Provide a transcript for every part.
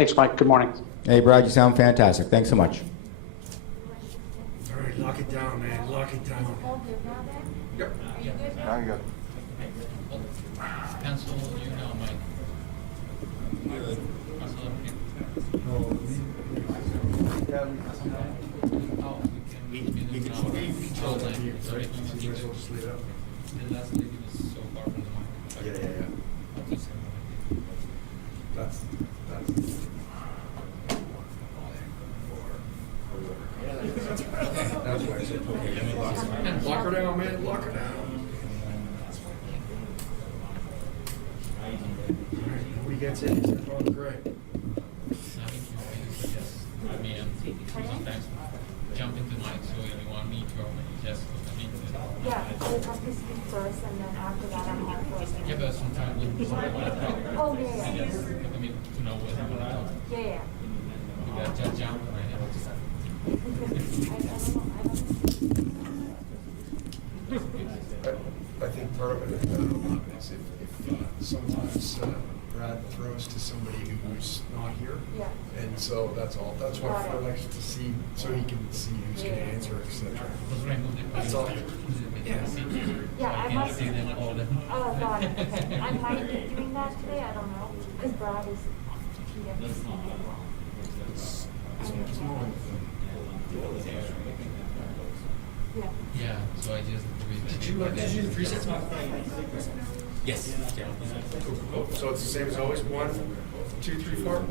Thanks, Mike. Good morning. Hey, Brad, you sound fantastic. Thanks so much. All right, lock it down, man. Lock it down. Yep. Now you go. Pencil, you know, Mike. Sorry. The last lady was so far from the mic. Yeah. I'll just That's. That's why I said, okay, lock her down, man. Lock her down. Nobody gets in. It's all great. sometimes jump into mic, so if you want me to just Yeah, so you have to speak first, and then after that, I'm on first. yeah, but sometimes when somebody want to talk, Oh, yeah. I just I mean to know what you want to talk. Yeah. You got just jump right now. I think part of it is if sometimes Brad throws to somebody who's not here. Yeah. And so that's all. That's why Got it. Phil likes to see, so he can see who's going to answer, etc. Just remove the That's all. Yeah, I must. see them all the Oh, got it. Okay. I might be doing that today. I don't know, because Brad is. Yeah. yeah, so I just Did you the presets? yes. Yeah. Cool. So it's the same as always. 1, 2, 3, 4.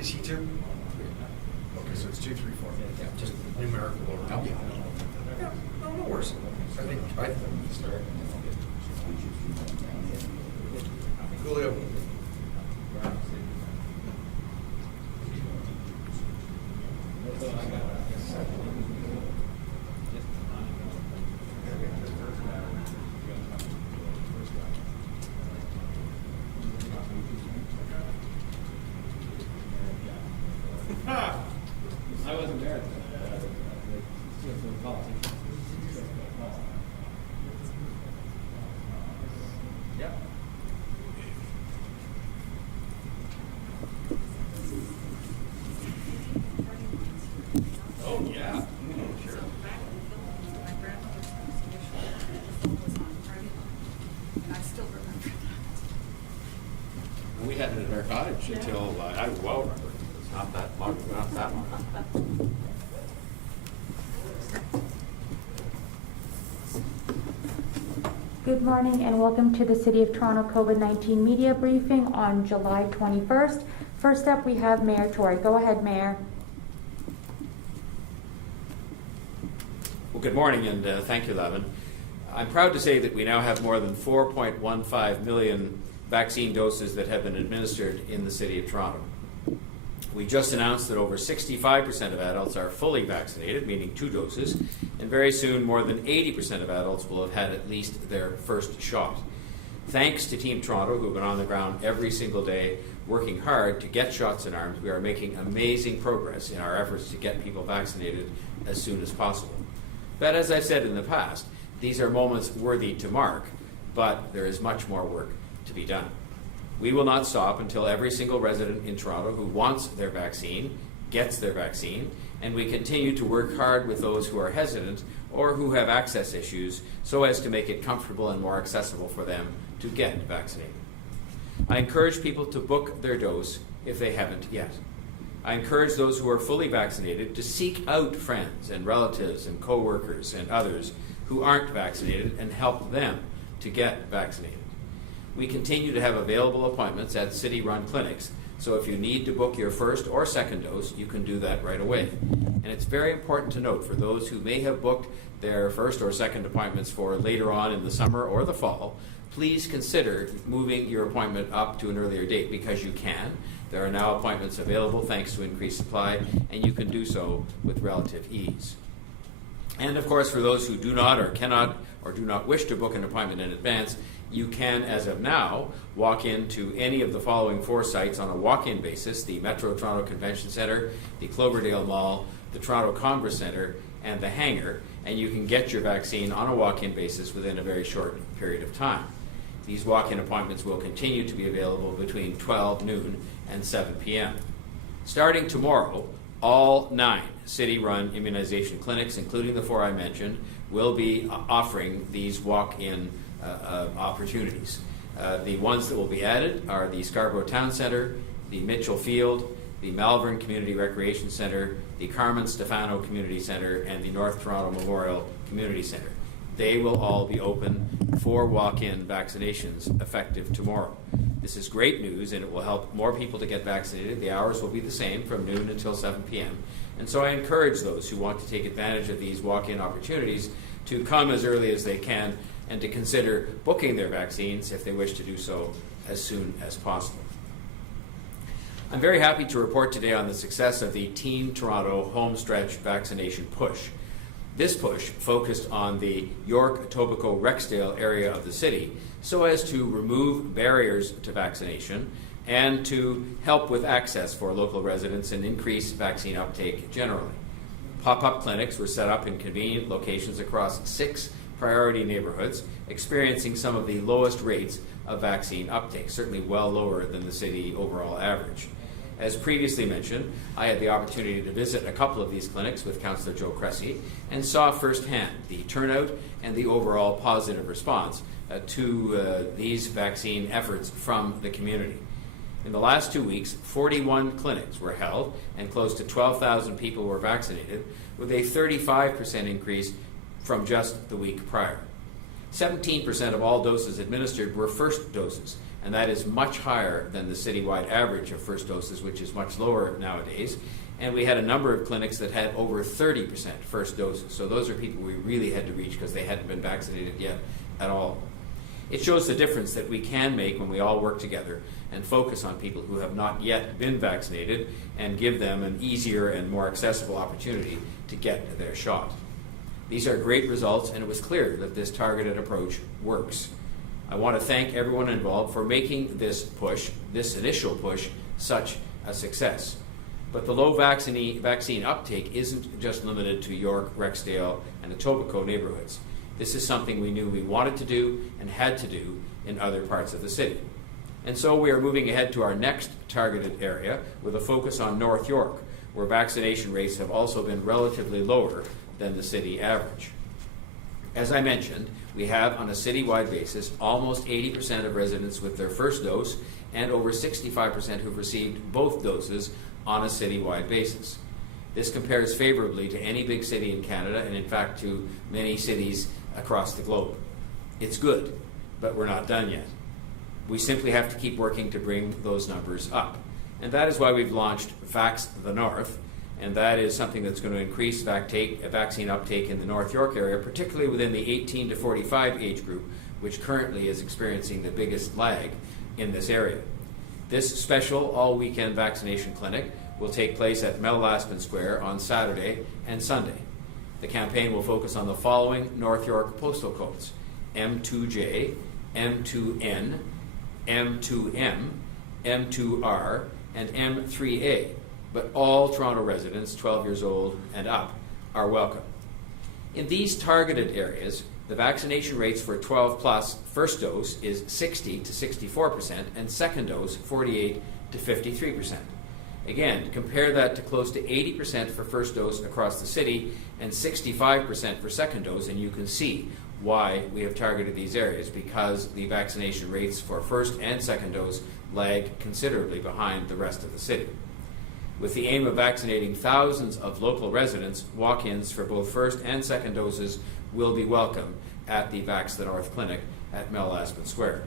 Is he 2? Okay, so it's 2, 3, 4. Yeah, just numerical order. Yeah, no worries. I think Julio. I wasn't there. Yep. Oh yeah. Sure. We had it at our cottage until I well remember. It's not that long. Not that long. Good morning and welcome to the City of Toronto COVID-19 media briefing on July 21st. First up, we have Mayor Tory. Go ahead, Mayor. Well, good morning, and thank you, Levin. I'm proud to say that we now have more than 4.15 million vaccine doses that have been administered in the City of Toronto. We just announced that over 65% of adults are fully vaccinated, meaning 2 doses, and very soon more than 80% of adults will have had at least their first shot. Thanks to Team Toronto, who have been on the ground every single day working hard to get shots in arms, we are making amazing progress in our efforts to get people vaccinated as soon as possible. But as I've said in the past, these are moments worthy to mark, but there is much more work to be done. We will not stop until every single resident in Toronto who wants their vaccine gets their vaccine, and we continue to work hard with those who are hesitant or who have access issues so as to make it comfortable and more accessible for them to get vaccinated. I encourage people to book their dose if they haven't yet. I encourage those who are fully vaccinated to seek out friends and relatives and co-workers and others who aren't vaccinated and help them to get vaccinated. We continue to have available appointments at city-run clinics, so if you need to book your first or second dose, you can do that right away. And it's very important to note for those who may have booked their first or second appointments for later on in the summer or the fall, please consider moving your appointment up to an earlier date because you can. There are now appointments available thanks to increased supply, and you can do so with relative ease. And of course, for those who do not or cannot or do not wish to book an appointment in advance, you can, as of now, walk into any of the following 4 sites on a walk-in basis: the Metro Toronto Convention Centre, the Cloverdale Mall, the Toronto Congress Centre, and the Hangar, and you can get your vaccine on a walk-in basis within a very short period of time. These walk-in appointments will continue to be available between 12 noon and 7 p.m. Starting tomorrow, all 9 city-run immunization clinics, including the 4 I mentioned, will be offering these walk-in opportunities. The ones that will be added are the Scarborough Town Centre, the Mitchell Field, the Malvern Community Recreation Centre, the Carmen Stefano Community Centre, and the North Toronto Memorial Community Centre. They will all be open for walk-in vaccinations effective tomorrow. This is great news, and it will help more people to get vaccinated. The hours will be the same from noon until 7 p.m. And so I encourage those who want to take advantage of these walk-in opportunities to come as early as they can and to consider booking their vaccines if they wish to do so as soon as possible. I'm very happy to report today on the success of the Team Toronto homestretch vaccination push. This push focused on the York, Etobicoke, Rexdale area of the city so as to remove barriers to vaccination and to help with access for local residents and increase vaccine uptake generally. Pop-up clinics were set up in convenient locations across 6 priority neighborhoods, experiencing some of the lowest rates of vaccine uptake, certainly well lower than the city overall average. As previously mentioned, I had the opportunity to visit a couple of these clinics with Councillor Joe Cressy and saw firsthand the turnout and the overall positive response to these vaccine efforts from the community. In the last 2 weeks, 41 clinics were held and close to 12,000 people were vaccinated, with a 35% increase from just the week prior. 17% of all doses administered were first doses, and that is much higher than the citywide average of first doses, which is much lower nowadays. And we had a number of clinics that had over 30% first doses. So those are people we really had to reach because they hadn't been vaccinated yet at all. It shows the difference that we can make when we all work together and focus on people who have not yet been vaccinated and give them an easier and more accessible opportunity to get their shot. These are great results, and it was clear that this targeted approach works. I want to thank everyone involved for making this push, this initial push, such a success. But the low vaccine uptake isn't just limited to York, Rexdale, and Etobicoke neighborhoods. This is something we knew we wanted to do and had to do in other parts of the city. And so we are moving ahead to our next targeted area with a focus on North York, where vaccination rates have also been relatively lower than the city average. As I mentioned, we have on a citywide basis almost 80% of residents with their first dose and over 65% who've received both doses on a citywide basis. This compares favorably to any big city in Canada and in fact to many cities across the globe. It's good, but we're not done yet. We simply have to keep working to bring those numbers up. And that is why we've launched Vax the North, and that is something that's going to increase vaccine uptake in the North York area, particularly within the 18 to 45 age group, which currently is experiencing the biggest lag in this area. This special all-weekend vaccination clinic will take place at Mellaspin Square on Saturday and Sunday. The campaign will focus on the following North York postal codes: M2J, M2N, M2M, M2R, and M3A. But all Toronto residents 12 years old and up are welcome. In these targeted areas, the vaccination rates for 12 plus first dose is 60 to 64% and second dose 48 to 53%. Again, compare that to close to 80% for first dose across the city and 65% for second dose, and you can see why we have targeted these areas, because the vaccination rates for first and second dose lag considerably behind the rest of the city. With the aim of vaccinating thousands of local residents, walk-ins for both first and second doses will be welcome at the Vax the North Clinic at Mellaspin Square.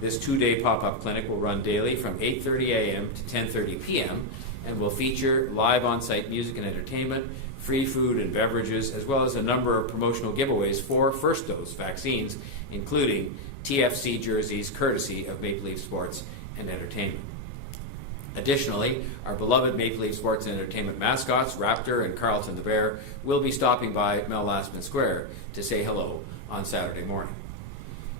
This 2-day pop-up clinic will run daily from 8:30 a.m. to 10:30 p.m. and will feature live on-site music and entertainment, free food and beverages, as well as a number of promotional giveaways for first dose vaccines, including TFC jerseys courtesy of Maple Leaf Sports and Entertainment. Additionally, our beloved Maple Leaf Sports and Entertainment mascots, Raptor and Carlton the Bear, will be stopping by Mellaspin Square to say hello on Saturday morning.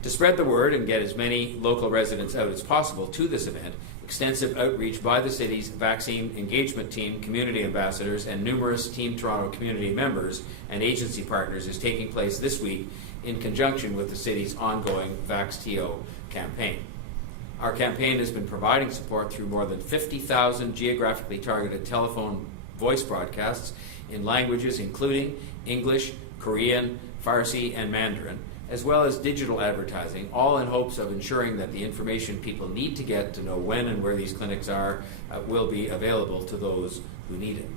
To spread the word and get as many local residents out as possible to this event, extensive outreach by the city's vaccine engagement team, community ambassadors, and numerous Team Toronto community members and agency partners is taking place this week in conjunction with the city's ongoing VaxTO campaign. Our campaign has been providing support through more than 50,000 geographically targeted telephone voice broadcasts in languages including English, Korean, Farsi, and Mandarin, as well as digital advertising, all in hopes of ensuring that the information people need to get to know when and where these clinics are will be available to those who need it.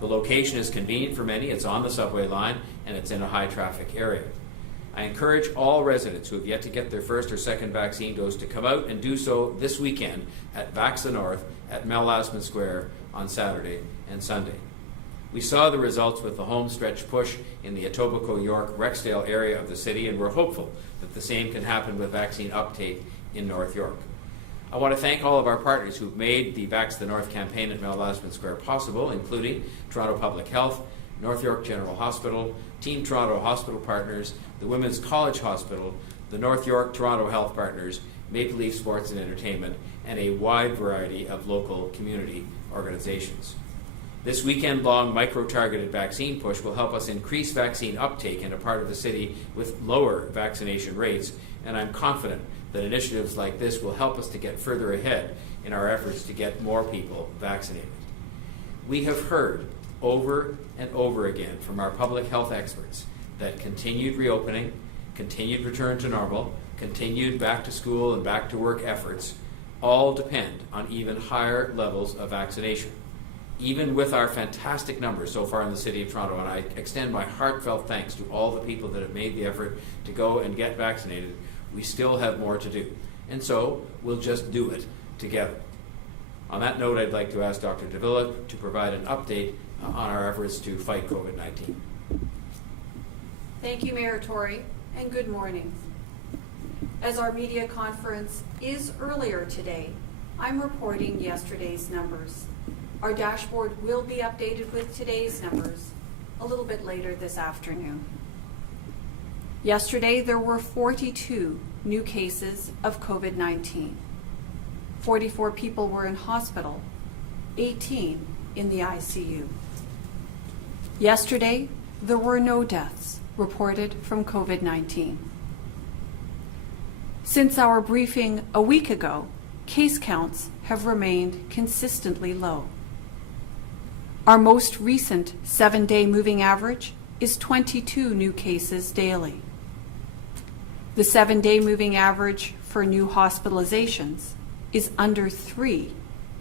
The location is convenient for many. It's on the subway line, and it's in a high-traffic area. I encourage all residents who have yet to get their first or second vaccine dose to come out and do so this weekend at Vax the North at Mel Lastman Square on Saturday and Sunday. We saw the results with the home stretch push in the Etobicoke, York, Rexdale area of the city, and we're hopeful that the same can happen with vaccine uptake in North York. I want to thank all of our partners who've made the Vax the North campaign at Mel Lastman Square possible, including Toronto Public Health, North York General Hospital, Team Toronto Hospital Partners, the Women's College Hospital, the North York Toronto Health Partners, Maple Leaf Sports and Entertainment, and a wide variety of local community organizations. This weekend-long micro-targeted vaccine push will help us increase vaccine uptake in a part of the city with lower vaccination rates, and I'm confident that initiatives like this will help us to get further ahead in our efforts to get more people vaccinated. We have heard over and over again from our public health experts that continued reopening, continued return to normal, continued back to school and back to work efforts all depend on even higher levels of vaccination. Even with our fantastic numbers so far in the City of Toronto, and I extend my heartfelt thanks to all the people that have made the effort to go and get vaccinated, we still have more to do. And so we'll just do it together. On that note, I'd like to ask Dr. Davila to provide an update on our efforts to fight COVID-19. Thank you, Mayor Tory, and good morning. As our media conference is earlier today, I'm reporting yesterday's numbers. Our dashboard will be updated with today's numbers a little bit later this afternoon. Yesterday, there were 42 new cases of COVID-19. 44 people were in hospital, 18 in the ICU. Yesterday, there were no deaths reported from COVID-19. Since our briefing a week ago, case counts have remained consistently low. Our most recent 7-day moving average is 22 new cases daily. The 7-day moving average for new hospitalizations is under 3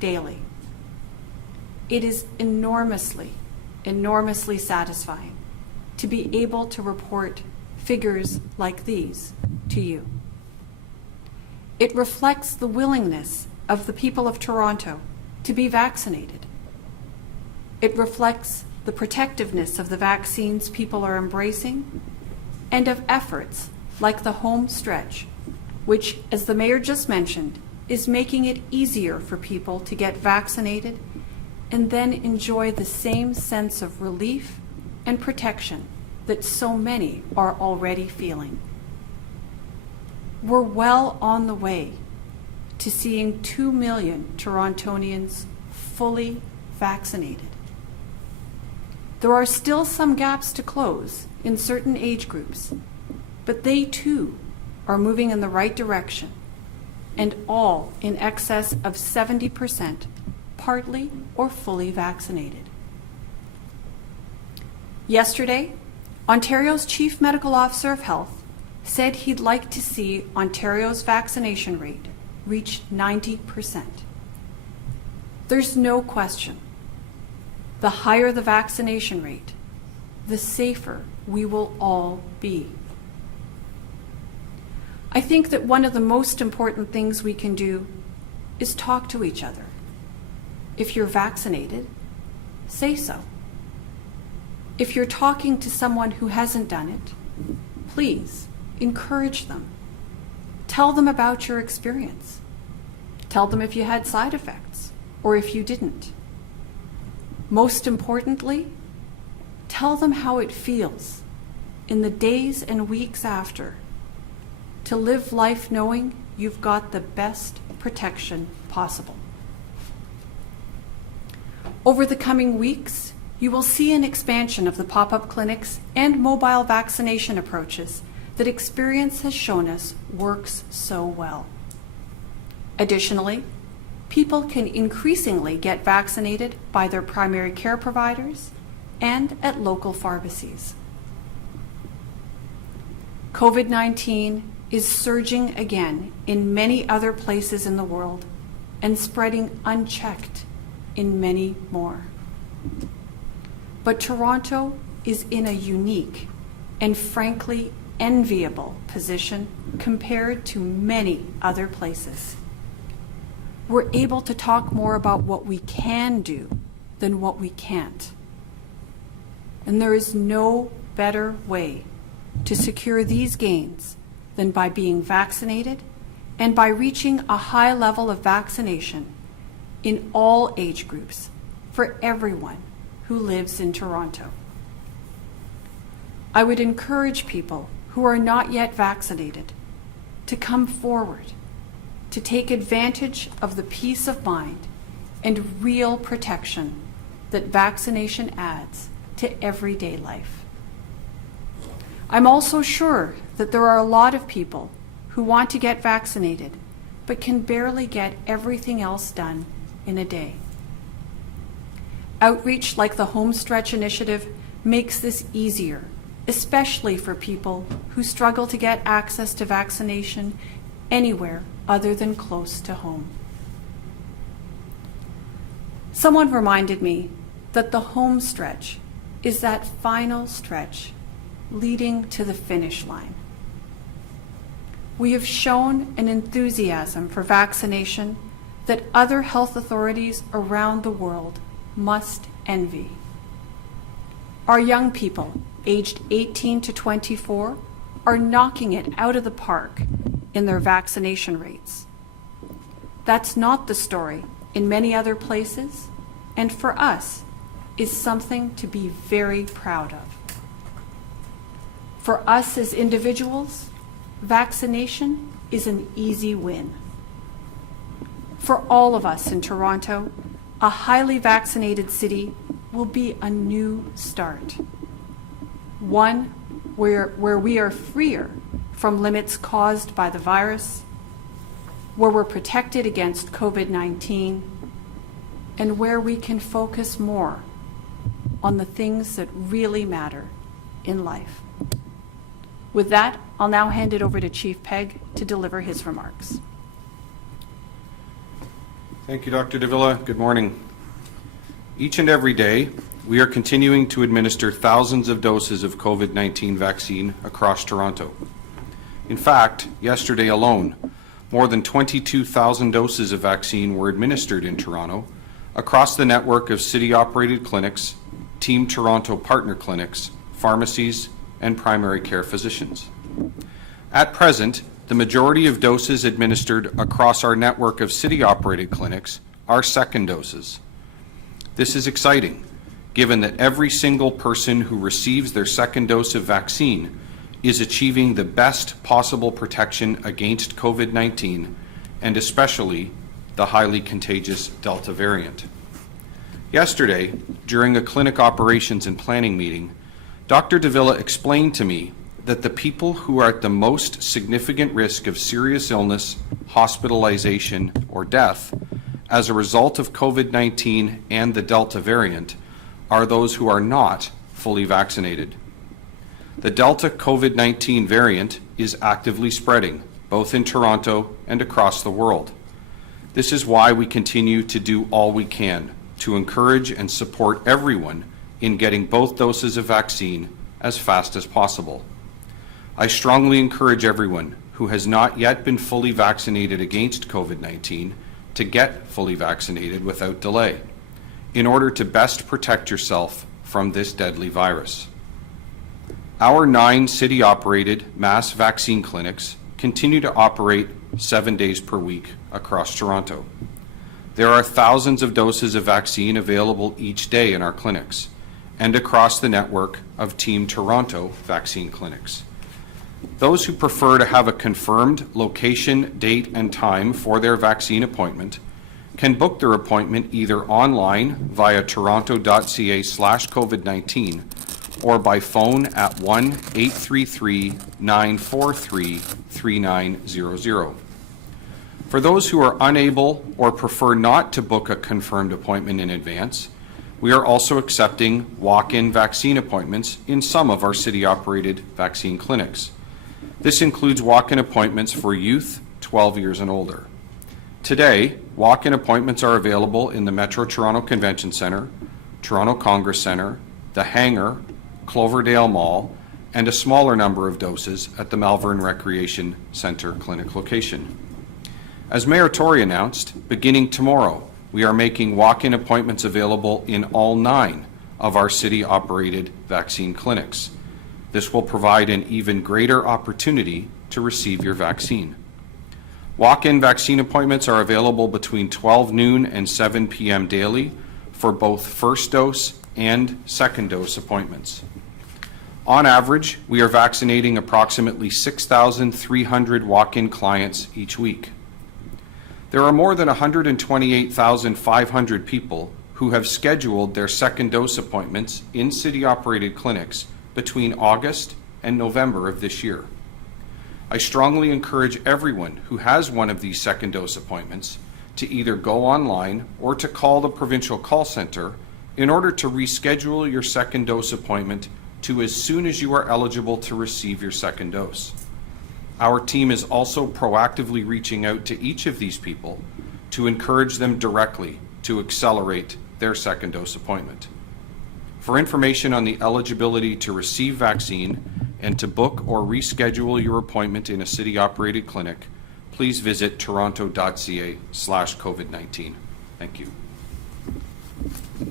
daily. It is enormously satisfying to be able to report figures like these to you. It reflects the willingness of the people of Toronto to be vaccinated. It reflects the protectiveness of the vaccines people are embracing and of efforts like the home stretch, which, as the Mayor just mentioned, is making it easier for people to get vaccinated and then enjoy the same sense of relief and protection that so many are already feeling. We're well on the way to seeing 2 million Torontonians fully vaccinated. There are still some gaps to close in certain age groups, but they too are moving in the right direction, and all in excess of 70% partly or fully vaccinated. Yesterday, Ontario's Chief Medical Officer of Health said he'd like to see Ontario's vaccination rate reach 90%. There's no question. The higher the vaccination rate, the safer we will all be. I think that one of the most important things we can do is talk to each other. If you're vaccinated, say so. If you're talking to someone who hasn't done it, please encourage them. Tell them about your experience. Tell them if you had side effects or if you didn't. Most importantly, tell them how it feels in the days and weeks after to live life knowing you've got the best protection possible. Over the coming weeks, you will see an expansion of the pop-up clinics and mobile vaccination approaches that experience has shown us works so well. Additionally, people can increasingly get vaccinated by their primary care providers and at local pharmacies. COVID-19 is surging again in many other places in the world and spreading unchecked in many more. But Toronto is in a unique and frankly enviable position compared to many other places. We're able to talk more about what we can do than what we can't. And there is no better way to secure these gains than by being vaccinated and by reaching a high level of vaccination in all age groups for everyone who lives in Toronto. I would encourage people who are not yet vaccinated to come forward, to take advantage of the peace of mind and real protection that vaccination adds to everyday life. I'm also sure that there are a lot of people who want to get vaccinated but can barely get everything else done in a day. Outreach like the Homestretch Initiative makes this easier, especially for people who struggle to get access to vaccination anywhere other than close to home. Someone reminded me that the home stretch is that final stretch leading to the finish line. We have shown an enthusiasm for vaccination that other health authorities around the world must envy. Our young people, aged 18 to 24, are knocking it out of the park in their vaccination rates. That's not the story in many other places, and for us, is something to be very proud of. For us as individuals, vaccination is an easy win. For all of us in Toronto, a highly vaccinated city will be a new start. One where we are freer from limits caused by the virus, where we're protected against COVID-19, and where we can focus more on the things that really matter in life. With that, I'll now hand it over to Chief Pegg to deliver his remarks. Thank you, Dr. Davila. Good morning. Each and every day, we are continuing to administer thousands of doses of COVID-19 vaccine across Toronto. In fact, yesterday alone, more than 22,000 doses of vaccine were administered in Toronto across the network of city-operated clinics, Team Toronto partner clinics, pharmacies, and primary care physicians. At present, the majority of doses administered across our network of city-operated clinics are second doses. This is exciting, given that every single person who receives their second dose of vaccine is achieving the best possible protection against COVID-19, and especially the highly contagious Delta variant. Yesterday, during a clinic operations and planning meeting, Dr. Davila explained to me that the people who are at the most significant risk of serious illness, hospitalization, or death as a result of COVID-19 and the Delta variant are those who are not fully vaccinated. The Delta COVID-19 variant is actively spreading, both in Toronto and across the world. This is why we continue to do all we can to encourage and support everyone in getting both doses of vaccine as fast as possible. I strongly encourage everyone who has not yet been fully vaccinated against COVID-19 to get fully vaccinated without delay in order to best protect yourself from this deadly virus. Our 9 city-operated mass vaccine clinics continue to operate 7 days per week across Toronto. There are thousands of doses of vaccine available each day in our clinics and across the network of Team Toronto vaccine clinics. Those who prefer to have a confirmed location, date, and time for their vaccine appointment can book their appointment either online via toronto.ca/COVID-19 or by phone at 1-833-943-3900. For those who are unable or prefer not to book a confirmed appointment in advance, we are also accepting walk-in vaccine appointments in some of our city-operated vaccine clinics. This includes walk-in appointments for youth 12 years and older. Today, walk-in appointments are available in the Metro Toronto Convention Centre, Toronto Congress Centre, the Hangar, Cloverdale Mall, and a smaller number of doses at the Malvern Recreation Centre clinic location. As Mayor Tory announced, beginning tomorrow, we are making walk-in appointments available in all 9 of our city-operated vaccine clinics. This will provide an even greater opportunity to receive your vaccine. Walk-in vaccine appointments are available between 12 noon and 7 p.m. daily for both first dose and second dose appointments. On average, we are vaccinating approximately 6,300 walk-in clients each week. There are more than 128,500 people who have scheduled their second dose appointments in city-operated clinics between August and November of this year. I strongly encourage everyone who has one of these second dose appointments to either go online or to call the provincial call center in order to reschedule your second dose appointment to as soon as you are eligible to receive your second dose. Our team is also proactively reaching out to each of these people to encourage them directly to accelerate their second dose appointment. For information on the eligibility to receive vaccine and to book or reschedule your appointment in a city-operated clinic, please visit toronto.ca/COVID-19. Thank you.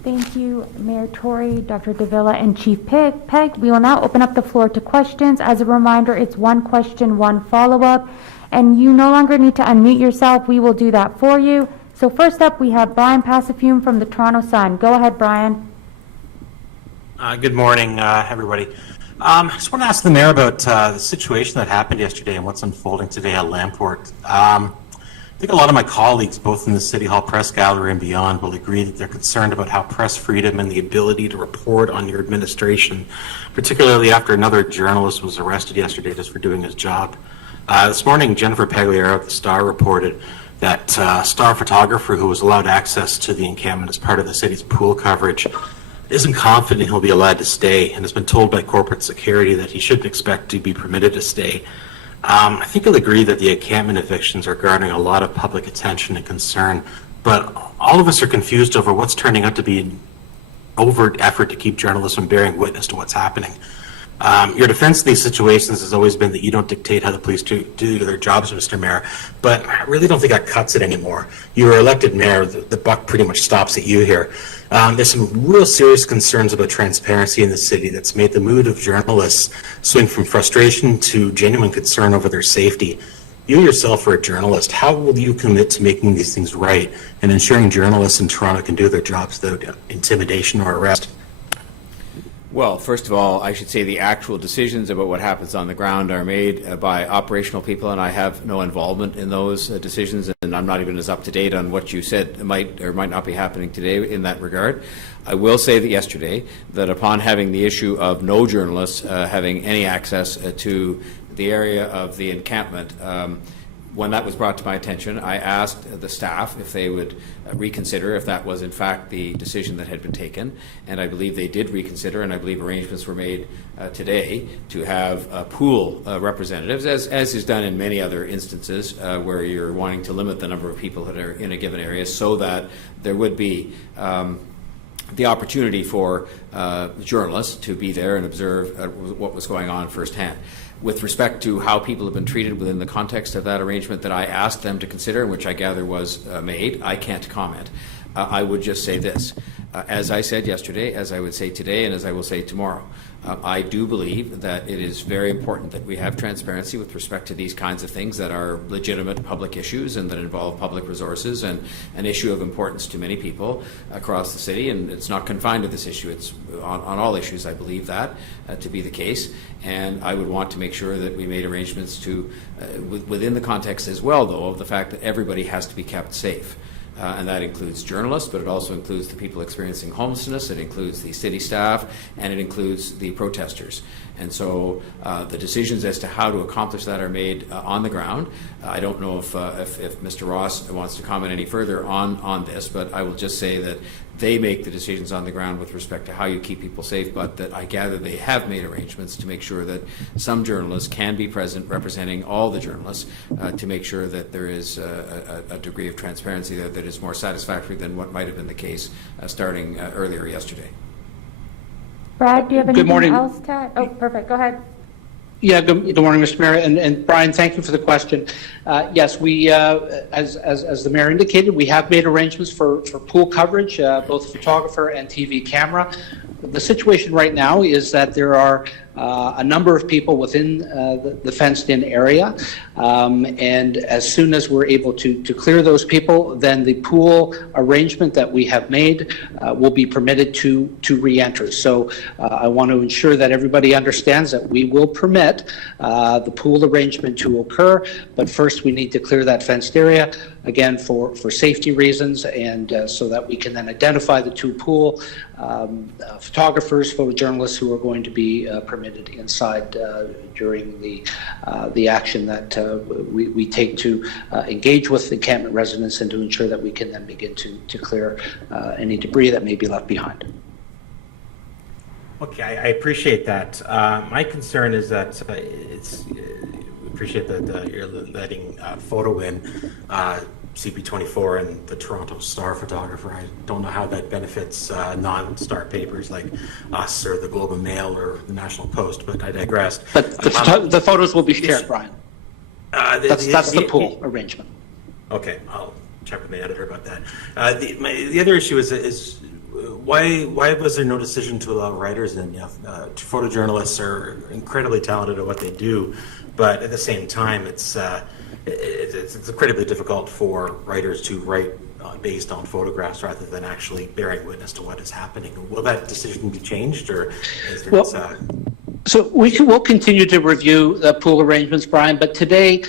Thank you, Mayor Tory, Dr. Davila, and Chief Pegg. We will now open up the floor to questions. As a reminder, it's one question, one follow-up, and you no longer need to unmute yourself. We will do that for you. So first up, we have Brian Passafume from the Toronto Sun. Go ahead, Brian. Good morning, everybody. I just want to ask the mayor about the situation that happened yesterday and what's unfolding today at Lamport. I think a lot of my colleagues, both in the City Hall press gallery and beyond, will agree that they're concerned about how press freedom and the ability to report on your administration, particularly after another journalist was arrested yesterday just for doing his job. This morning, Jennifer Pagliaro at the Star reported that Star photographer who was allowed access to the encampment as part of the city's pool coverage isn't confident he'll be allowed to stay and has been told by corporate security that he shouldn't expect to be permitted to stay. I think you'll agree that the encampment evictions are garnering a lot of public attention and concern, but all of us are confused over what's turning out to be an overt effort to keep journalists from bearing witness to what's happening. Your defense of these situations has always been that you don't dictate how the police do their jobs, Mr. Mayor, but I really don't think that cuts it anymore. You were elected mayor, the buck pretty much stops at you here. There's some real serious concerns about transparency in the city that's made the mood of journalists swing from frustration to genuine concern over their safety. You yourself are a journalist. How will you commit to making these things right and ensuring journalists in Toronto can do their jobs without intimidation or arrest? Well, first of all, I should say the actual decisions about what happens on the ground are made by operational people, and I have no involvement in those decisions, and I'm not even as up to date on what you said might or might not be happening today in that regard. I will say that yesterday, that upon having the issue of no journalists having any access to the area of the encampment, when that was brought to my attention, I asked the staff if they would reconsider if that was in fact the decision that had been taken, and I believe they did reconsider, and I believe arrangements were made today to have pool representatives, as is done in many other instances where you're wanting to limit the number of people that are in a given area, so that there would be the opportunity for journalists to be there and observe what was going on firsthand. With respect to how people have been treated within the context of that arrangement that I asked them to consider, which I gather was made, I can't comment. I would just say this. As I said yesterday, as I would say today, and as I will say tomorrow, I do believe that it is very important that we have transparency with respect to these kinds of things that are legitimate public issues and that involve public resources and an issue of importance to many people across the city. And it's not confined to this issue. It's on all issues, I believe that to be the case. And I would want to make sure that we made arrangements to, within the context as well, though, of the fact that everybody has to be kept safe. and that includes journalists, but it also includes the people experiencing homelessness, it includes the city staff, and it includes the protesters. And so the decisions as to how to accomplish that are made on the ground. I don't know if Mr. Ross wants to comment any further on this, but I will just say that they make the decisions on the ground with respect to how you keep people safe, but that I gather they have made arrangements to make sure that some journalists can be present representing all the journalists to make sure that there is a degree of transparency there that is more satisfactory than what might have been the case starting earlier yesterday. Brad, do you have anything morning. else to add? Oh, perfect. Go ahead. Yeah, good morning, Mr. Mayor. And Brian, thank you for the question. Yes, we, as the Mayor indicated, we have made arrangements for pool coverage, both photographer and TV camera. The situation right now is that there are a number of people within the fenced-in area, and as soon as we're able to clear those people, then the pool arrangement that we have made will be permitted to re-enter. So I want to ensure that everybody understands that we will permit the pool arrangement to occur, but first we need to clear that fenced area, again, for safety reasons, and so that we can then identify the two pool photographers, photojournalists who are going to be permitted inside during the action that we take to engage with encampment residents and to ensure that we can then begin to clear any debris that may be left behind. Okay, I appreciate that. My concern is that appreciate that you're letting photo in CP24 and the Toronto Star photographer. I don't know how that benefits non-Star papers like us or the Globe and Mail or the National Post, but I digress. But the photos will be shared, Brian. That's the pool arrangement. Okay, I'll check with the editor about that. The other issue is why was there no decision to allow writers in? Photojournalists are incredibly talented at what they do, but at the same time, it's incredibly difficult for writers to write based on photographs rather than actually bearing witness to what is happening. Will that decision be changed, or is there So we'll continue to review the pool arrangements, Brian, but today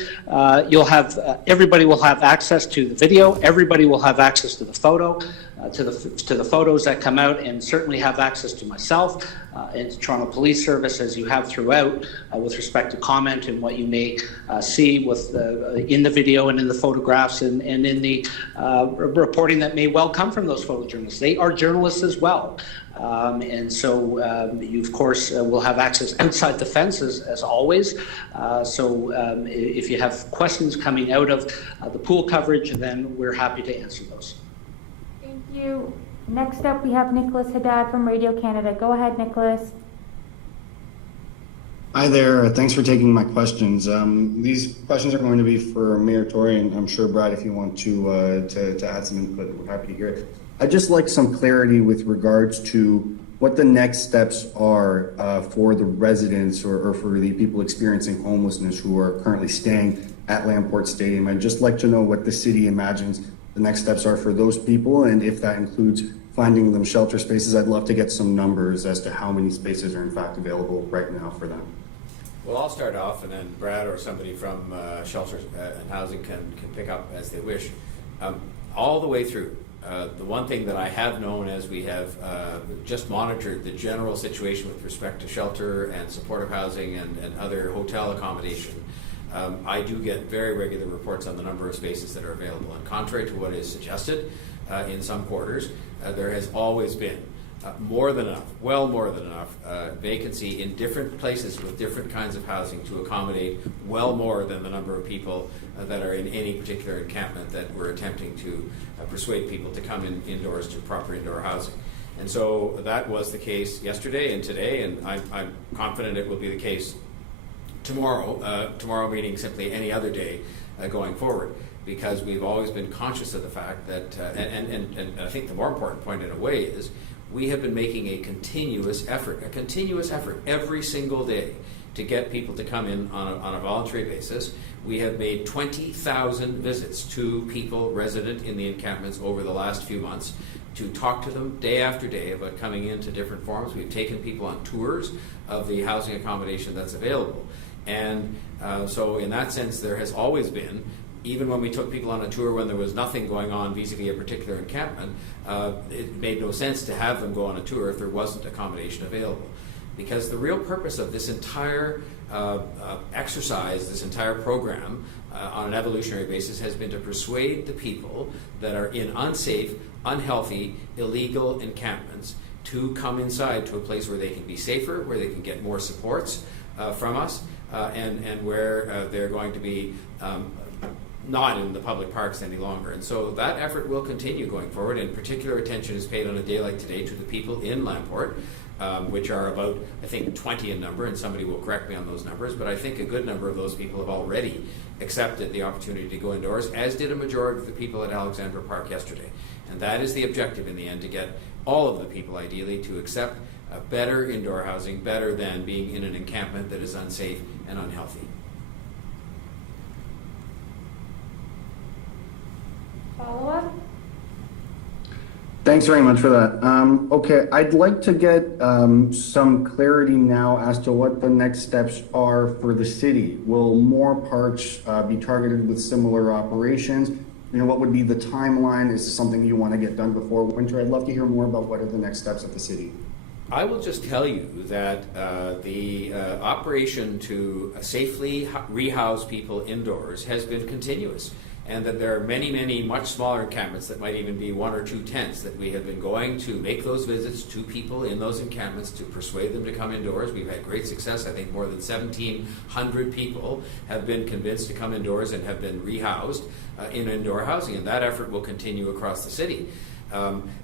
you'll have everybody will have access to the video, everybody will have access to the photo, to the photos that come out, and certainly have access to myself and to Toronto Police Service, as you have throughout, with respect to comment and what you may see with in the video and in the photographs and in the reporting that may well come from those photojournalists. They are journalists as well. And so you, of course, will have access outside the fence as always. So if you have questions coming out of the pool coverage, then we're happy to answer those. Thank you. Next up, we have Nicholas Haddad from Radio Canada. Go ahead, Nicholas. Hi there. Thanks for taking my questions. These questions are going to be for Mayor Tory, and I'm sure, Brad, if you want to add some input, we're happy to hear it. I'd just like some clarity with regards to what the next steps are for the residents or for the people experiencing homelessness who are currently staying at Lamport Stadium. I'd just like to know what the city imagines the next steps are for those people, and if that includes finding them shelter spaces. I'd love to get some numbers as to how many spaces are in fact available right now for them. Well, I'll start off, and then Brad or somebody from Shelter and Housing can pick up as they wish. All the way through. The one thing that I have known as we have just monitored the general situation with respect to shelter and supportive housing and other hotel accommodation, I do get very regular reports on the number of spaces that are available. And contrary to what is suggested in some quarters, there has always been more than enough, well more than enough vacancy in different places with different kinds of housing to accommodate well more than the number of people that are in any particular encampment that we're attempting to persuade people to come indoors to proper indoor housing. And so that was the case yesterday and today, and I'm confident it will be the case tomorrow, tomorrow meaning simply any other day going forward, because we've always been conscious of the fact that, and I think the more important point in a way is, we have been making a continuous effort every single day to get people to come in on a voluntary basis. We have made 20,000 visits to people resident in the encampments over the last few months to talk to them day after day about coming into different forms. We've taken people on tours of the housing accommodation that's available. And so in that sense, there has always been even when we took people on a tour when there was nothing going on vis-a-vis a particular encampment, it made no sense to have them go on a tour if there wasn't accommodation available. Because the real purpose of this entire exercise, this entire program, on an evolutionary basis, has been to persuade the people that are in unsafe, unhealthy, illegal encampments to come inside to a place where they can be safer, where they can get more supports from us, and where they're going to be not in the public parks any longer. And so that effort will continue going forward, and particular attention is paid on a day like today to the people in Lamport, which are about, I think, 20 in number, and somebody will correct me on those numbers, but I think a good number of those people have already accepted the opportunity to go indoors, as did a majority of the people at Alexandra Park yesterday. And that is the objective in the end, to get all of the people, ideally, to accept better indoor housing, better than being in an encampment that is unsafe and unhealthy. Follow-up? Thanks very much for that. Okay, I'd like to get some clarity now as to what the next steps are for the city. Will more parks be targeted with similar operations? You know, what would be the timeline? Is this something you want to get done before winter? I'd love to hear more about what are the next steps at the city. I will just tell you that the operation to safely rehouse people indoors has been continuous, and that there are many, many much smaller encampments that might even be 1 or 2 tents that we have been going to make those visits to people in those encampments to persuade them to come indoors. We've had great success. I think more than 1,700 people have been convinced to come indoors and have been rehoused in indoor housing, and that effort will continue across the city.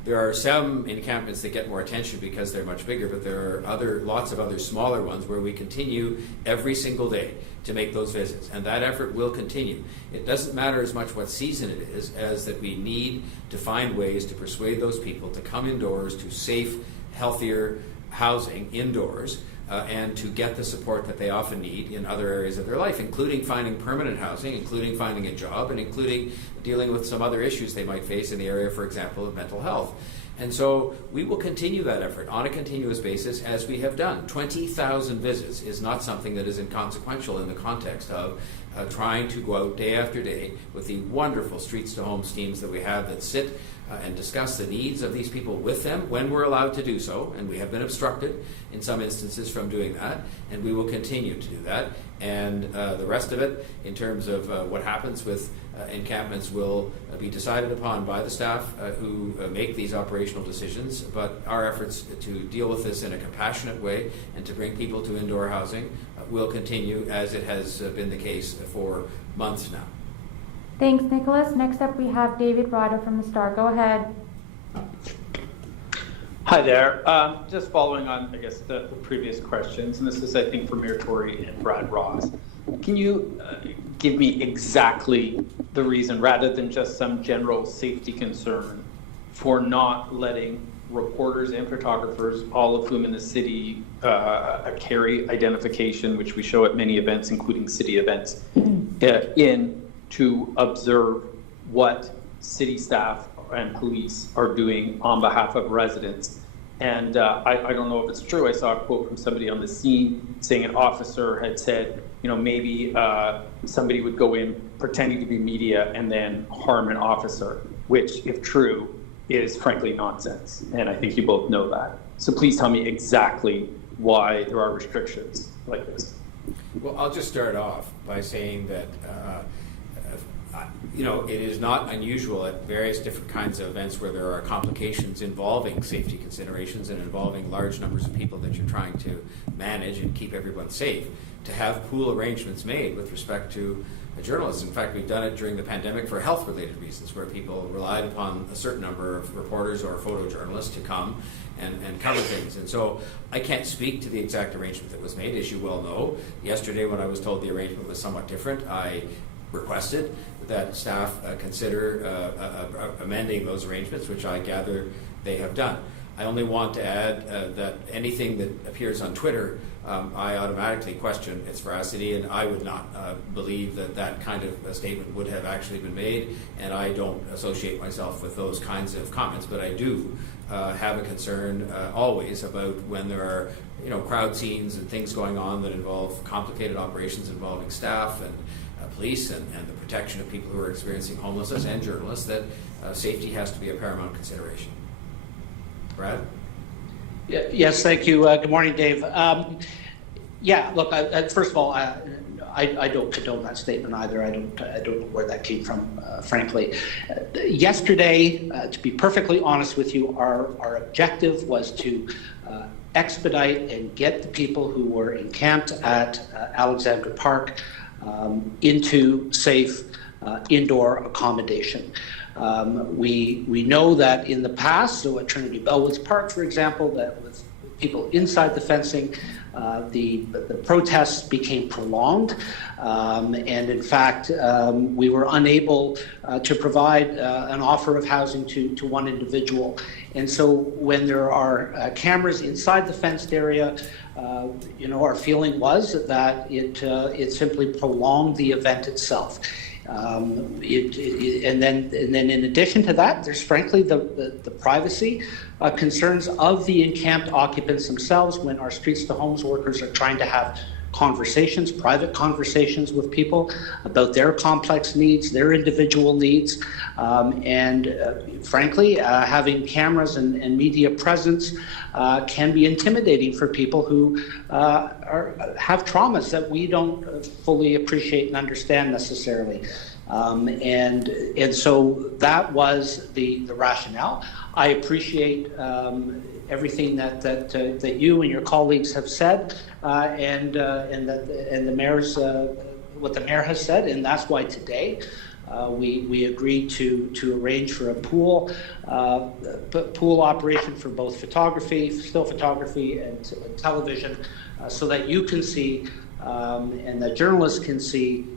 There are some encampments that get more attention because they're much bigger, but there are lots of other smaller ones where we continue every single day to make those visits, and that effort will continue. It doesn't matter as much what season it is, as that we need to find ways to persuade those people to come indoors to safe, healthier housing indoors, and to get the support that they often need in other areas of their life, including finding permanent housing, including finding a job, and including dealing with some other issues they might face in the area, for example, of mental health. And so we will continue that effort on a continuous basis, as we have done. 20,000 visits is not something that is inconsequential in the context of trying to go out day after day with the wonderful Streets to Homes teams that we have that sit and discuss the needs of these people with them when we're allowed to do so, and we have been obstructed in some instances from doing that, and we will continue to do that. And the rest of it, in terms of what happens with encampments, will be decided upon by the staff who make these operational decisions, but our efforts to deal with this in a compassionate way and to bring people to indoor housing will continue, as it has been the case for months now. Thanks, Nicholas. Next up, we have David Rada from the Star. Go ahead. Hi there. Just following on, I guess, the previous questions, and this is, I think, for Mayor Tory and Brad Ross. Can you give me exactly the reason, rather than just some general safety concern, for not letting reporters and photographers, all of whom in the city carry identification, which we show at many events, including city events, in to observe what city staff and police are doing on behalf of residents? And I don't know if it's true. I saw a quote from somebody on the scene saying an officer had said, you know, maybe somebody would go in pretending to be media and then harm an officer, which, if true, is frankly nonsense. And I think you both know that. So please tell me exactly why there are restrictions like this. Well, I'll just start off by saying that you know, it is not unusual at various different kinds of events where there are complications involving safety considerations and involving large numbers of people that you're trying to manage and keep everyone safe, to have pool arrangements made with respect to journalists. In fact, we've done it during the pandemic for health-related reasons, where people relied upon a certain number of reporters or photojournalists to come and cover things. And so I can't speak to the exact arrangement that was made. As you well know, yesterday when I was told the arrangement was somewhat different, I requested that staff consider amending those arrangements, which I gather they have done. I only want to add that anything that appears on Twitter, I automatically question its veracity, and I would not believe that that kind of a statement would have actually been made, and I don't associate myself with those kinds of comments, but I do have a concern always about when there are, you know, crowd scenes and things going on that involve complicated operations involving staff and police and the protection of people who are experiencing homelessness and journalists, that safety has to be a paramount consideration. Brad? Yes, thank you. Good morning, Dave. Yeah, look, first of all, I don't condone that statement either. I don't know where that came from, frankly. Yesterday, to be perfectly honest with you, our objective was to expedite and get the people who were encamped at Alexander Park into safe indoor accommodation. We know that in the past, so at Trinity Bellwoods Park, for example, that with people inside the fencing, the protests became prolonged, and in fact, we were unable to provide an offer of housing to one individual. And so when there are cameras inside the fenced area, our feeling was that it simply prolonged the event itself. And then in addition to that, there's frankly the privacy concerns of the encamped occupants themselves when our streets to homes workers are trying to have conversations, private conversations with people about their complex needs, their individual needs, and frankly, having cameras and media presence can be intimidating for people who have traumas that we don't fully appreciate and understand necessarily. And so that was the rationale. I appreciate everything that you and your colleagues have said, and the mayor's what the mayor has said, and that's why today we agreed to arrange for a pool operation for both photography, still photography, and television, so that you can see and that journalists can see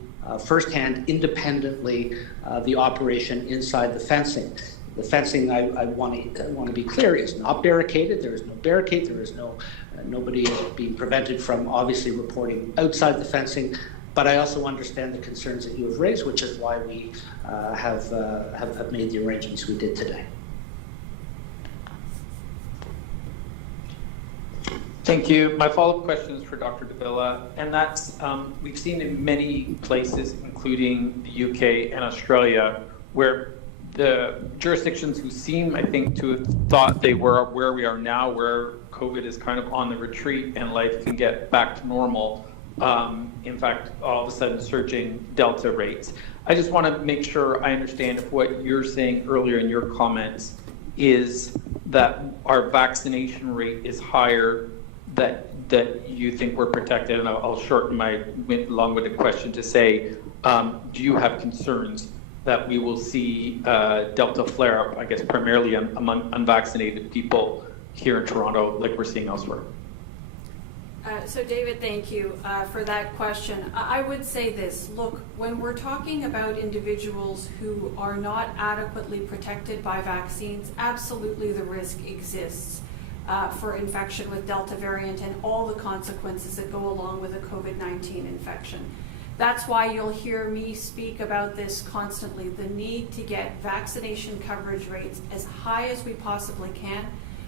firsthand, independently, the operation inside the fencing. The fencing, I want to be clear, is not barricaded. There is no barricade. There is nobody being prevented from obviously reporting outside the fencing. But I also understand the concerns that you have raised, which is why we have made the arrangements we did today. Thank you. My follow-up question is for Dr. Davila, and that's we've seen in many places, including the UK and Australia, where the jurisdictions who seem, I think, to have thought they were where we are now, where COVID is kind of on the retreat and life can get back to normal, in fact, all of a sudden surging Delta rates. I just want to make sure I understand if what you're saying earlier in your comments is that our vaccination rate is higher, that you think we're protected. And I'll shorten my long-winded question to say, do you have concerns that we will see Delta flare up, I guess, primarily among unvaccinated people here in Toronto, like we're seeing elsewhere? So David, thank you for that question. I would say this, look, when we're talking about individuals who are not adequately protected by vaccines, absolutely the risk exists for infection with Delta variant and all the consequences that go along with a COVID-19 infection. That's why you'll hear me speak about this constantly, the need to get vaccination coverage rates as high as we possibly can.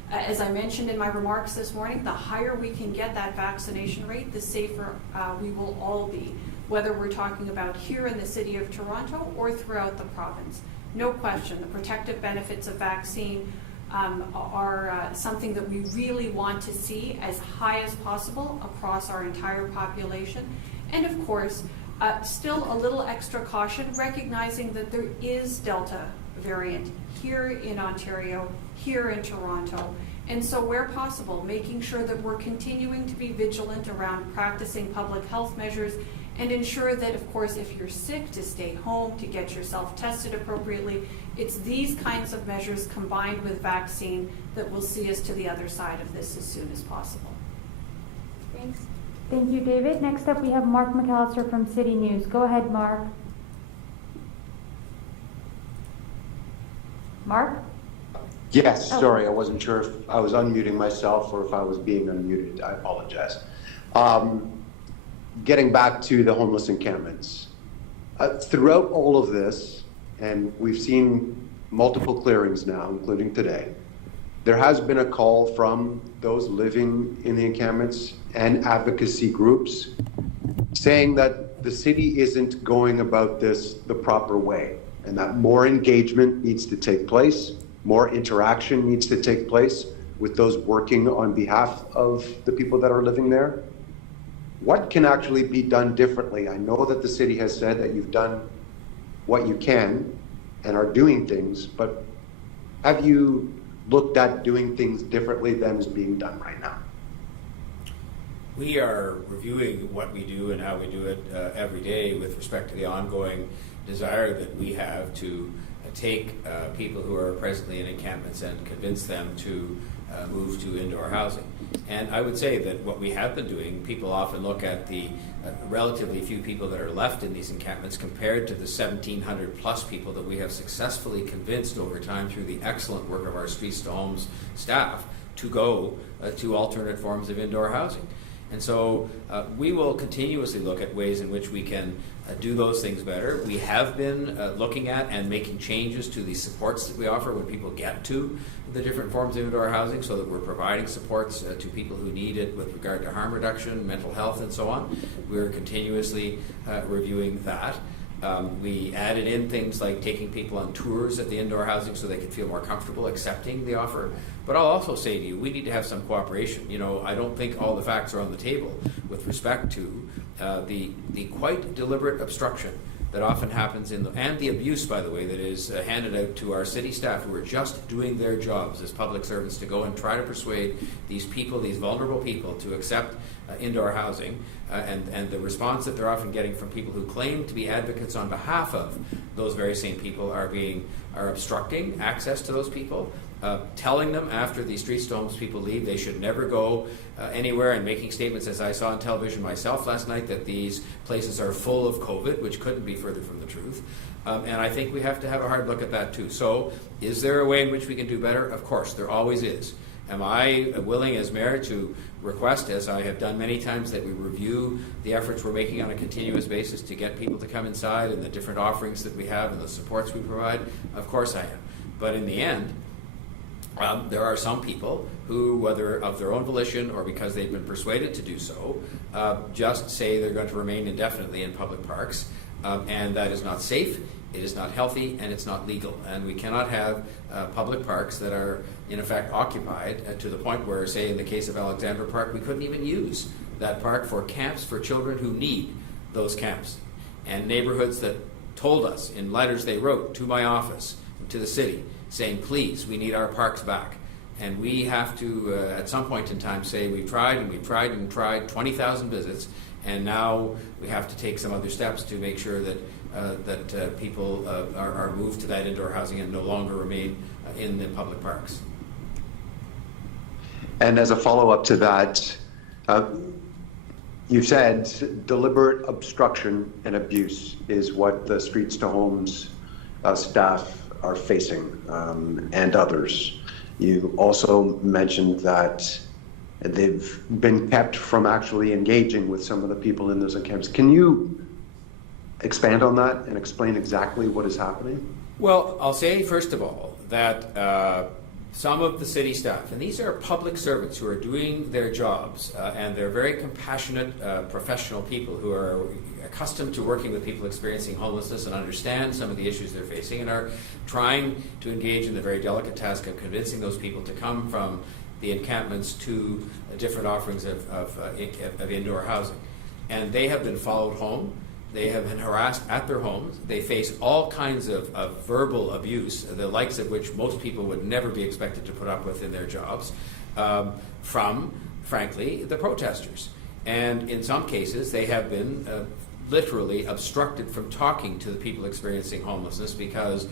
As I mentioned in my remarks this morning, the higher we can get that vaccination rate, the safer we will all be, whether we're talking about here in the city of Toronto or throughout the province. No question, the protective benefits of vaccine are something that we really want to see as high as possible across our entire population. And of course, still a little extra caution, recognizing that there is Delta variant here in Ontario, here in Toronto, and so where possible, making sure that we're continuing to be vigilant around practicing public health measures and ensure that, of course, if you're sick, to stay home, to get yourself tested appropriately. It's these kinds of measures combined with vaccine that will see us to the other side of this as soon as possible. Thanks. Thank you, David. Next up, we have Mark McAllister from City News. Go ahead, Mark. Mark? Yes, Oh. sorry, I wasn't sure if I was unmuting myself or if I was being unmuted. I apologize. Getting back to the homeless encampments. Throughout all of this, and we've seen multiple clearings now, including today, there has been a call from those living in the encampments and advocacy groups saying that that the city isn't going about this the proper way, and that more engagement needs to take place, more interaction needs to take place with those working on behalf of the people that are living there. What can actually be done differently? I know that the city has said that you've done what you can and are doing things, but have you looked at doing things differently than is being done right now? We are reviewing what we do and how we do it every day with respect to the ongoing desire that we have to take people who are presently in encampments and convince them to move to indoor housing. And I would say that what we have been doing, people often look at the relatively few people that are left in these encampments compared to the 1,700 plus people that we have successfully convinced over time through the excellent work of our Streets to Homes staff to go to alternate forms of indoor housing. And so we will continuously look at ways in which we can do those things better. We have been looking at and making changes to the supports that we offer when people get to the different forms of indoor housing, so that we're providing supports to people who need it with regard to harm reduction, mental health, and so on. We're continuously reviewing that. We added in things like taking people on tours at the indoor housing so they could feel more comfortable accepting the offer. But I'll also say to you, we need to have some cooperation. You know, I don't think all the facts are on the table with respect to the quite deliberate obstruction that often happens and the abuse, by the way, that is handed out to our city staff who are just doing their jobs as public servants to go and try to persuade these people, these vulnerable people, to accept indoor housing, and the response that they're often getting from people who claim to be advocates on behalf of those very same people are obstructing access to those people, telling them after the Streets to Homes people leave they should never go anywhere, and making statements, as I saw on television myself last night, that these places are full of COVID, which couldn't be further from the truth. And I think we have to have a hard look at that too. So is there a way in which we can do better? Of course, there always is. Am I willing as mayor to request, as I have done many times, that we review the efforts we're making on a continuous basis to get people to come inside and the different offerings that we have and the supports we provide? Of course I am. But in the end, there are some people who, whether of their own volition or because they've been persuaded to do so, just say they're going to remain indefinitely in public parks, and that is not safe, it is not healthy, and it's not legal. And we cannot have public parks that are, in effect, occupied to the point where, say, in the case of Alexandra Park, we couldn't even use that park for camps for children who need those camps. And neighborhoods that told us in letters they wrote to my office, to the city, saying, please, we need our parks back. And we have to, at some point in time, say we've tried and we've tried and tried 20,000 visits, and now we have to take some other steps to make sure that people are moved to that indoor housing and no longer remain in the public parks. And as a follow-up to that, you said deliberate obstruction and abuse is what the Streets to Homes staff are facing, and others. You also mentioned that they've been kept from actually engaging with some of the people in those encampments. Can you expand on that and explain exactly what is happening? Well, I'll say, first of all, that some of the city staff, and these are public servants who are doing their jobs, and they're very compassionate, professional people who are accustomed to working with people experiencing homelessness and understand some of the issues they're facing, and are trying to engage in the very delicate task of convincing those people to come from the encampments to different offerings of indoor housing. And they have been followed home. They have been harassed at their homes. They face all kinds of verbal abuse, the likes of which most people would never be expected to put up with in their jobs, from, frankly, the protesters. And in some cases, they have been literally obstructed from talking to the people experiencing homelessness because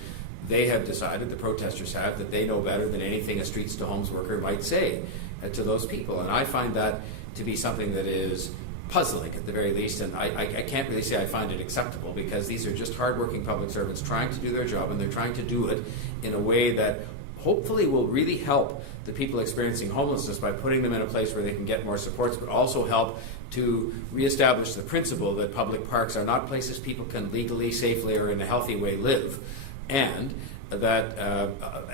they have decided, the protesters have, that they know better than anything a Streets to Homes worker might say to those people. And I find that to be something that is puzzling at the very least, and I can't really say I find it acceptable, because these are just hardworking public servants trying to do their job, and they're trying to do it in a way that hopefully will really help the people experiencing homelessness by putting them in a place where they can get more supports, but also help to reestablish the principle that public parks are not places people can legally, safely, or in a healthy way live, and that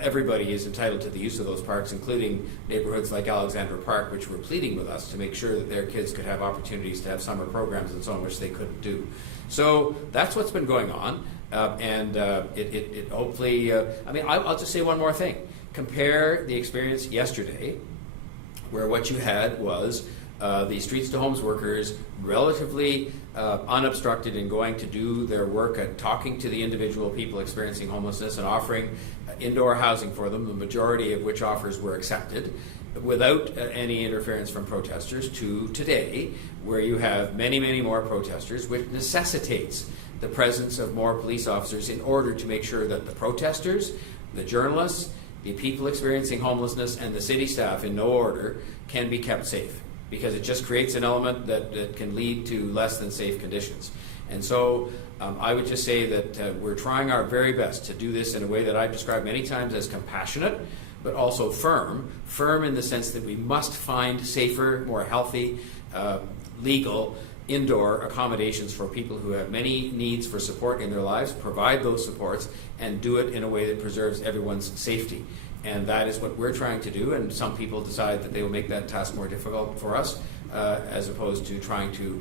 everybody is entitled to the use of those parks, including neighborhoods like Alexandra Park, which were pleading with us to make sure that their kids could have opportunities to have summer programs and so on, which they couldn't do. So that's what's been going on, and it hopefully, I'll just say one more thing. Compare the experience yesterday, where what you had was the Streets to Homes workers relatively unobstructed in going to do their work at talking to the individual people experiencing homelessness and offering indoor housing for them, the majority of which offers were accepted, without any interference from protesters, to today, where you have many, many more protesters, which necessitates the presence of more police officers in order to make sure that the protesters, the journalists, the people experiencing homelessness, and the city staff, in no order, can be kept safe, because it just creates an element that can lead to less than safe conditions. And so I would just say that we're trying our very best to do this in a way that I've described many times as compassionate, but also firm in the sense that we must find safer, more healthy, legal indoor accommodations for people who have many needs for support in their lives, provide those supports, and do it in a way that preserves everyone's safety. And that is what we're trying to do, and some people decide that they will make that task more difficult for us, as opposed to trying to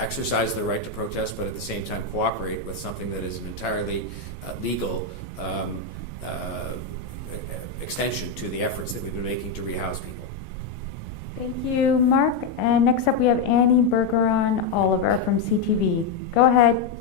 exercise their right to protest, but at the same time cooperate with something that is an entirely legal extension to the efforts that we've been making to rehouse people. Thank you, Mark. And next up we have Annie Bergeron Oliver from CTV. Go ahead.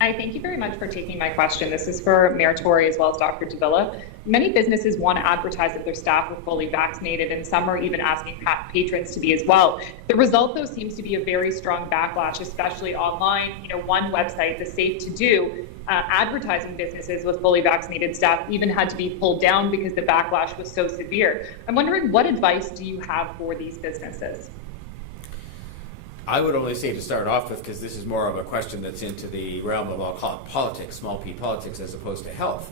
Hi, thank you very much for taking my question. This is for Mayor Tory as well as Dr. Davila. Many businesses want to advertise that their staff are fully vaccinated, and some are even asking patrons to be as well. The result, though, seems to be a very strong backlash, especially online. One website, The Safe To Do, advertising businesses with fully vaccinated staff even had to be pulled down because the backlash was so severe. I'm wondering, what advice do you have for these businesses? I would only say, to start off with, because this is more of a question that's into the realm of, I'll call it politics, small p politics, as opposed to health,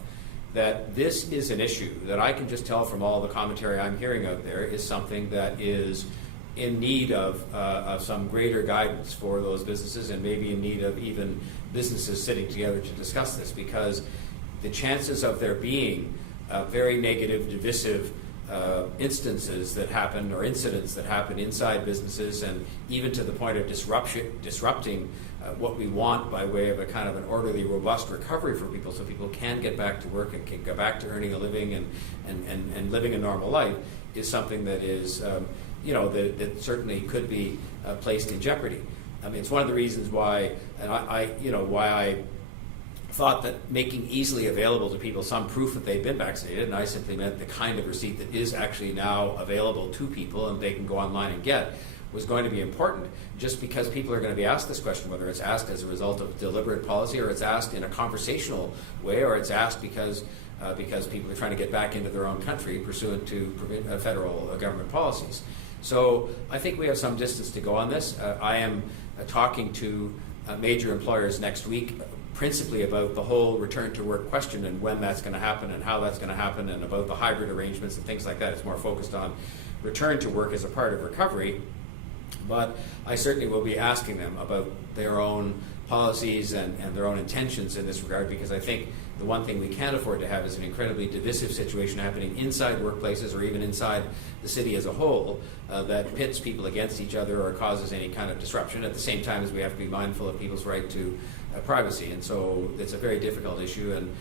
that this is an issue that I can just tell from all the commentary I'm hearing out there is something that is in need of some greater guidance for those businesses, and maybe in need of even businesses sitting together to discuss this, because the chances of there being very negative, divisive instances that happen, or incidents that happen inside businesses, and even to the point of disrupting what we want by way of a kind of an orderly, robust recovery for people, so people can get back to work and can go back to earning a living and living a normal life, is something that is that certainly could be placed in jeopardy. I mean, it's one of the reasons why, and why I thought that making easily available to people some proof that they've been vaccinated, and I simply meant the kind of receipt that is actually now available to people and they can go online and get, was going to be important, just because people are going to be asked this question, whether it's asked as a result of deliberate policy, or it's asked in a conversational way, or it's asked because people are trying to get back into their own country pursuant to federal government policies. So I think we have some distance to go on this. I am talking to major employers next week, principally about the whole return to work question and when that's going to happen and how that's going to happen, and about the hybrid arrangements and things like that. It's more focused on return to work as a part of recovery. But I certainly will be asking them about their own policies and their own intentions in this regard, because I think the one thing we can't afford to have is an incredibly divisive situation happening inside workplaces, or even inside the city as a whole, that pits people against each other or causes any kind of disruption, at the same time as we have to be mindful of people's right to privacy. And so it's a very difficult issue, and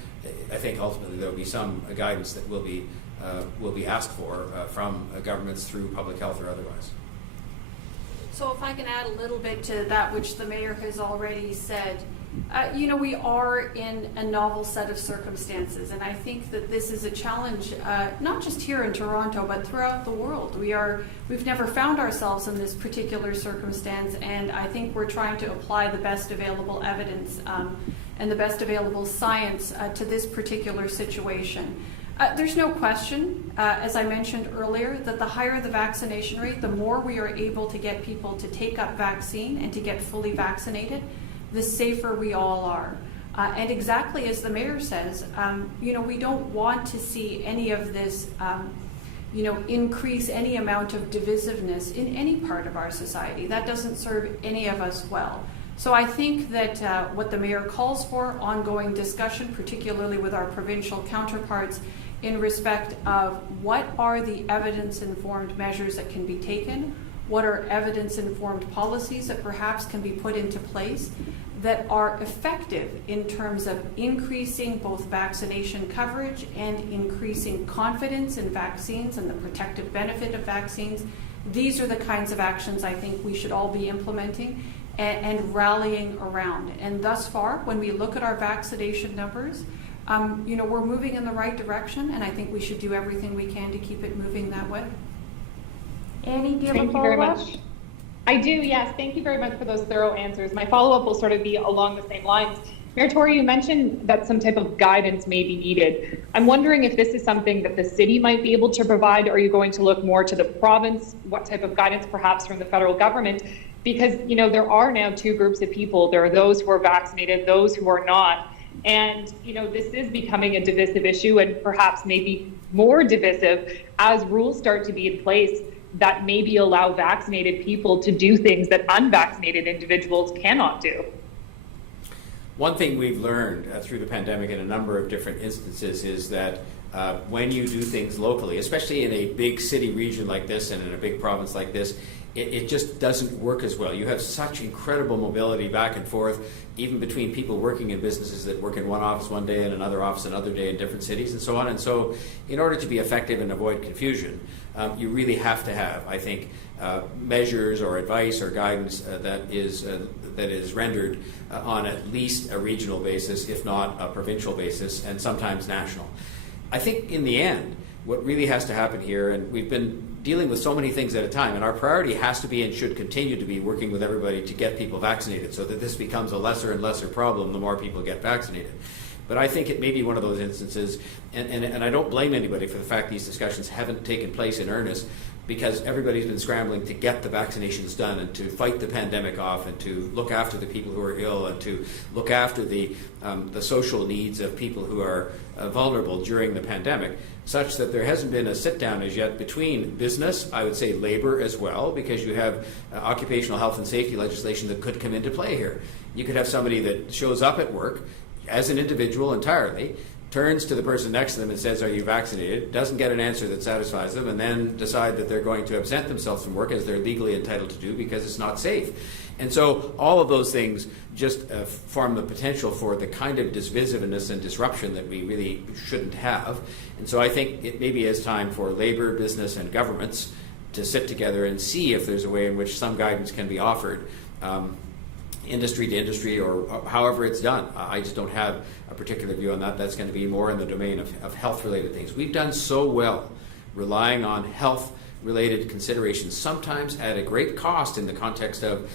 I think ultimately there will be some guidance that will be asked for from governments through public health or otherwise. So if I can add a little bit to that which the mayor has already said, we are in a novel set of circumstances, and I think that this is a challenge, not just here in Toronto, but throughout the world. We've never found ourselves in this particular circumstance, and I think we're trying to apply the best available evidence and the best available science to this particular situation. There's no question, as I mentioned earlier, that the higher the vaccination rate, the more we are able to get people to take up vaccine and to get fully vaccinated, the safer we all are. And exactly as the mayor says, we don't want to see any of this, increase any amount of divisiveness in any part of our society. That doesn't serve any of us well. So I think that what the mayor calls for, ongoing discussion, particularly with our provincial counterparts, in respect of what are the evidence-informed measures that can be taken, what are evidence-informed policies that perhaps can be put into place that are effective in terms of increasing both vaccination coverage and increasing confidence in vaccines and the protective benefit of vaccines. These are the kinds of actions I think we should all be implementing and rallying around. And thus far, when we look at our vaccination numbers, we're moving in the right direction, and I think we should do everything we can to keep it moving that way. Annie, do you have Thank a you very follow-up? much. I do, yes. Thank you very much for those thorough answers. My follow-up will sort of be along the same lines. Mayor Tory, you mentioned that some type of guidance may be needed. I'm wondering if this is something that the city might be able to provide, or are you going to look more to the province? What type of guidance perhaps from the federal government? Because, there are now two groups of people. There are those who are vaccinated, those who are not. And, this is becoming a divisive issue, and perhaps maybe more divisive as rules start to be in place that maybe allow vaccinated people to do things that unvaccinated individuals cannot do. One thing we've learned through the pandemic in a number of different instances is that when you do things locally, especially in a big city region like this and in a big province like this, it just doesn't work as well. You have such incredible mobility back and forth, even between people working in businesses that work in one office one day and another office another day in different cities and so on. And so in order to be effective and avoid confusion, you really have to have, I think, measures or advice or guidance that is rendered on at least a regional basis, if not a provincial basis, and sometimes national. I think in the end, what really has to happen here, and we've been dealing with so many things at a time, and our priority has to be and should continue to be working with everybody to get people vaccinated so that this becomes a lesser and lesser problem the more people get vaccinated. But I think it may be one of those instances, and I don't blame anybody for the fact these discussions haven't taken place in earnest, because everybody's been scrambling to get the vaccinations done and to fight the pandemic off and to look after the people who are ill and to look after the social needs of people who are vulnerable during the pandemic, such that there hasn't been a sit-down as yet between business, I would say labor as well, because you have occupational health and safety legislation that could come into play here. You could have somebody that shows up at work as an individual entirely, turns to the person next to them and says, "Are you vaccinated?" Doesn't get an answer that satisfies them, and then decide that they're going to absent themselves from work, as they're legally entitled to do, because it's not safe. And so all of those things just form the potential for the kind of divisiveness and disruption that we really shouldn't have. And so I think it maybe is time for labor, business, and governments to sit together and see if there's a way in which some guidance can be offered, industry to industry, or however it's done. I just don't have a particular view on that. That's going to be more in the domain of health-related things. We've done so well relying on health-related considerations, sometimes at a great cost in the context of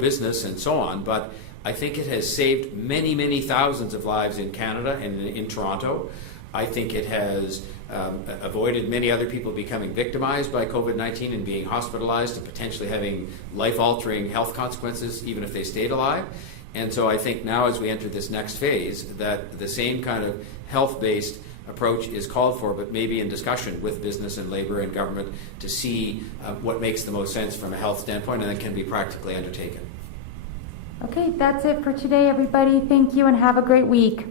business and so on, but I think it has saved many, many thousands of lives in Canada and in Toronto. I think it has avoided many other people becoming victimized by COVID-19 and being hospitalized and potentially having life-altering health consequences even if they stayed alive. And so I think now, as we enter this next phase, that the same kind of health-based approach is called for, but maybe in discussion with business and labor and government to see what makes the most sense from a health standpoint and then can be practically undertaken. Okay, that's it for today, everybody. Thank you and have a great week.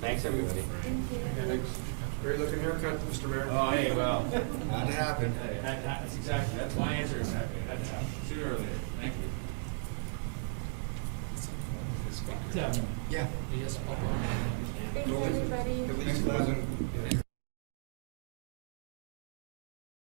Thanks, everybody. Great looking haircut, Mr. Mayor. Oh, hey, well. Had to happen. Hey, that's my answer exactly. It had to happen sooner or later. Thank you. Yeah. Thanks, everybody. At least it wasn't.